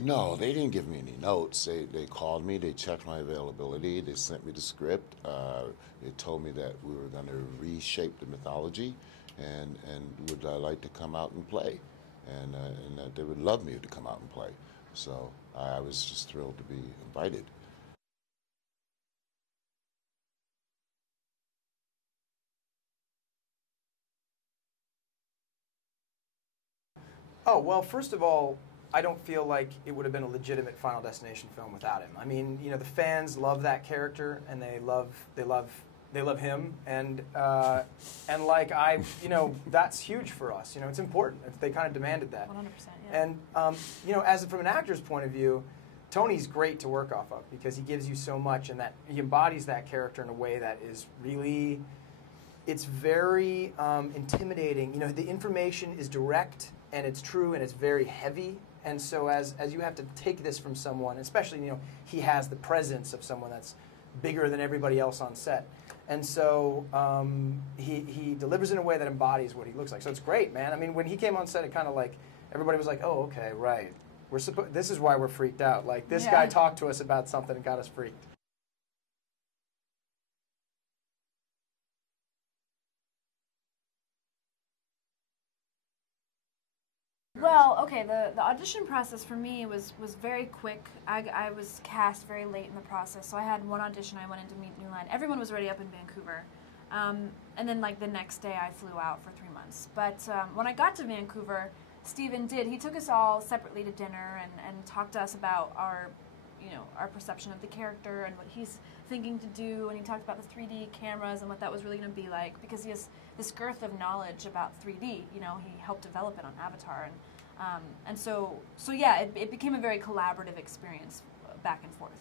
No, they didn't give me any notes. They called me, they checked my availability, they sent me the script. They told me that we were going to reshape the mythology and would I like to come out and play. And that they would love me to come out and play. So I was just thrilled to be invited. Oh, well, first of all, I don't feel like it would have been a legitimate Final Destination film without him. I mean, you know, the fans love that character, and they love him, and like you know, that's huge for us. You know, it's important. They kind of demanded that. 100%. Yeah. And you know, from an actor's point of view, Tony's great to work off of because he gives you so much, and that he embodies that character in a way that is really, it's very intimidating. You know, the information is direct and it's true and it's very heavy. And so as you have to take this from someone, especially, you know, he has the presence of someone that's bigger than everybody else on set. And so he delivers in a way that embodies what he looks like. So it's great, man. I mean, when he came on set, it kind of like, everybody was like, oh, okay, right. This is why we're freaked out. Like, this guy talked to us about something and got us freaked. Well, okay, the audition process for me was very quick. I was cast very late in the process, so I had one audition. I went in to meet New Line. Everyone was already up in Vancouver. And then, like, the next day I flew out for 3 months. But when I got to Vancouver, Steven he took us all separately to dinner and talked to us about our perception of the character and what he's thinking to do, and he talked about the 3D cameras and what that was really going to be like, because he has this girth of knowledge about 3D. You know, he helped develop it on Avatar, and so yeah, it became a very collaborative experience back and forth.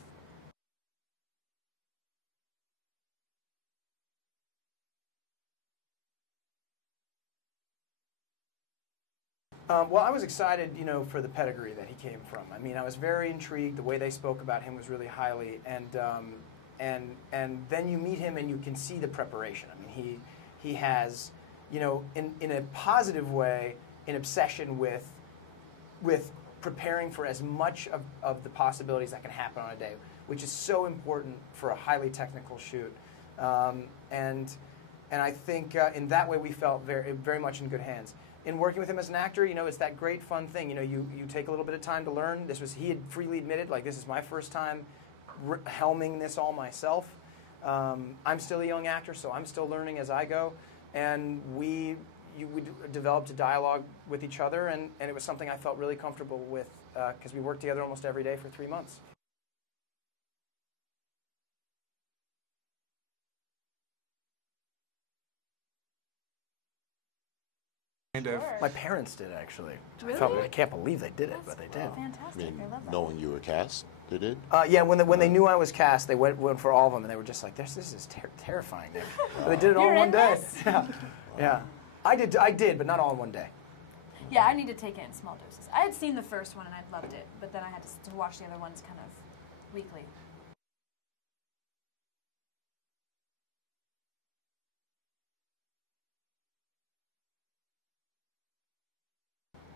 Well, I was excited, you know, for the pedigree that he came from. I mean, I was very intrigued. The way they spoke about him was really highly, and then you meet him and you can see the preparation. I mean, he has, you know, in a positive way, an obsession with preparing for as much of the possibilities that can happen on a day, which is so important for a highly technical shoot. And I think in that way we felt very much in good hands. In working with him as an actor, you know, it's that great fun thing. You know, you take a little bit of time to learn. He had freely admitted, like, this is my first time helming this all myself. I'm still a young actor, so I'm still learning as I go. And we developed a dialogue with each other, and it was something I felt really comfortable with because we worked together almost every day for 3 months. My parents did, actually. Really? I can't believe they did it, but they did. Fantastic. I mean, I love that. knowing you were cast, they did? Yeah, when they knew I was cast, they went for all of them, and they were just like, "This is terrifying." But they did it all in one day. Yeah, yeah. I did, but not all in one day. Yeah, I need to take it in small doses. I had seen the first one and I loved it, but then I had to watch the other ones kind of weekly.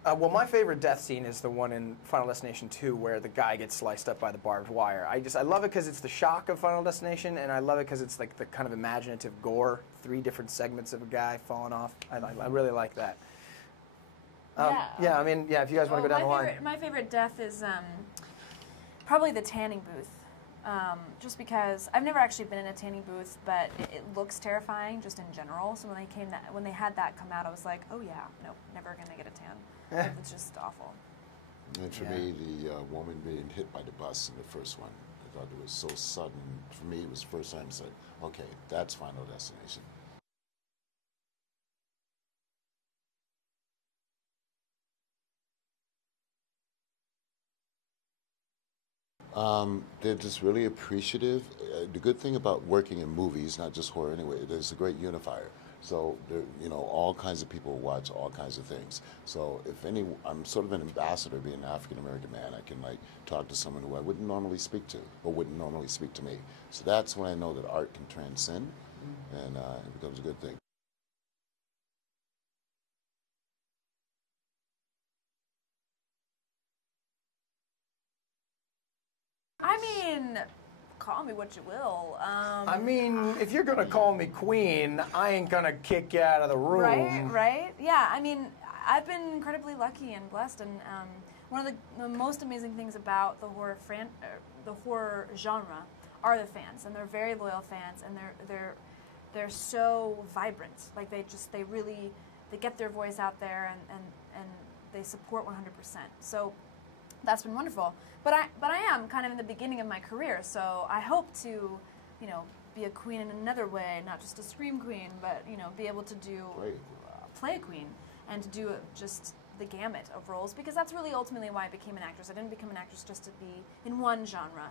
Well, my favorite death scene is the one in Final Destination 2 where the guy gets sliced up by the barbed wire. I love it because it's the shock of Final Destination, and I love it because it's like the kind of imaginative gore, 3 different segments of a guy falling off. I really like that. Yeah, I mean, yeah, if you guys want to go down the line. My favorite death is probably the tanning booth. Just because I've never actually been in a tanning booth, but it looks terrifying just in general. So when they had that come out, I was like, oh yeah, nope, never gonna get a tan. It's just awful. And for me, the woman being hit by the bus in the first one, I thought it was so sudden. For me, it was the first time I said, okay, that's Final Destination. They're just really appreciative. The good thing about working in movies, not just horror anyway, there's a great unifier. So there, you know, all kinds of people watch all kinds of things. So I'm sort of an ambassador, being an African American man. I can like talk to someone who I wouldn't normally speak to, or wouldn't normally speak to me. So that's when I know that art can transcend, and it becomes a good thing. I mean, call me what you will. I mean, if you're gonna call me queen, I ain't gonna kick you out of the room. Right. Yeah. I mean, I've been incredibly lucky and blessed, and one of the most amazing things about the horror genre are the fans, and they're very loyal fans, and they're so vibrant. Like they get their voice out there, and they support 100%. So that's been wonderful. But I am kind of in the beginning of my career, so I hope to, be a queen in another way, not just a scream queen, but be able to do play a queen and to do just the gamut of roles, because that's really ultimately why I became an actress. I didn't become an actress just to be in one genre.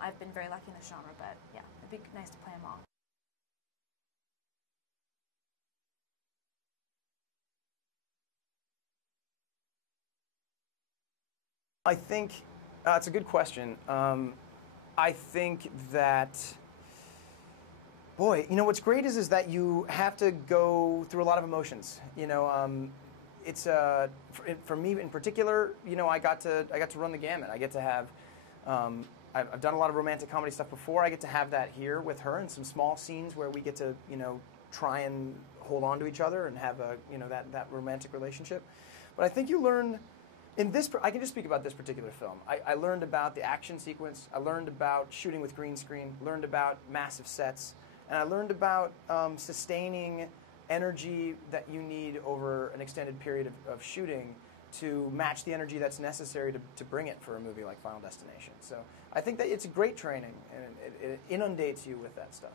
I've been very lucky in this genre, but yeah, it'd be nice to play them all. I think it's a good question. I think that, boy, what's great is that you have to go through a lot of emotions. It's for me in particular. I got to run the gamut. I get to have. I've done a lot of romantic comedy stuff before. I get to have that here with her in some small scenes where we get to try and hold on to each other and have a that romantic relationship. But I think you learn. I can just speak about this particular film. I learned about the action sequence. I learned about shooting with green screen. Learned about massive sets, and I learned about sustaining energy that you need over an extended period of shooting to match the energy that's necessary to bring it for a movie like Final Destination. So I think that it's a great training, and it inundates you with that stuff.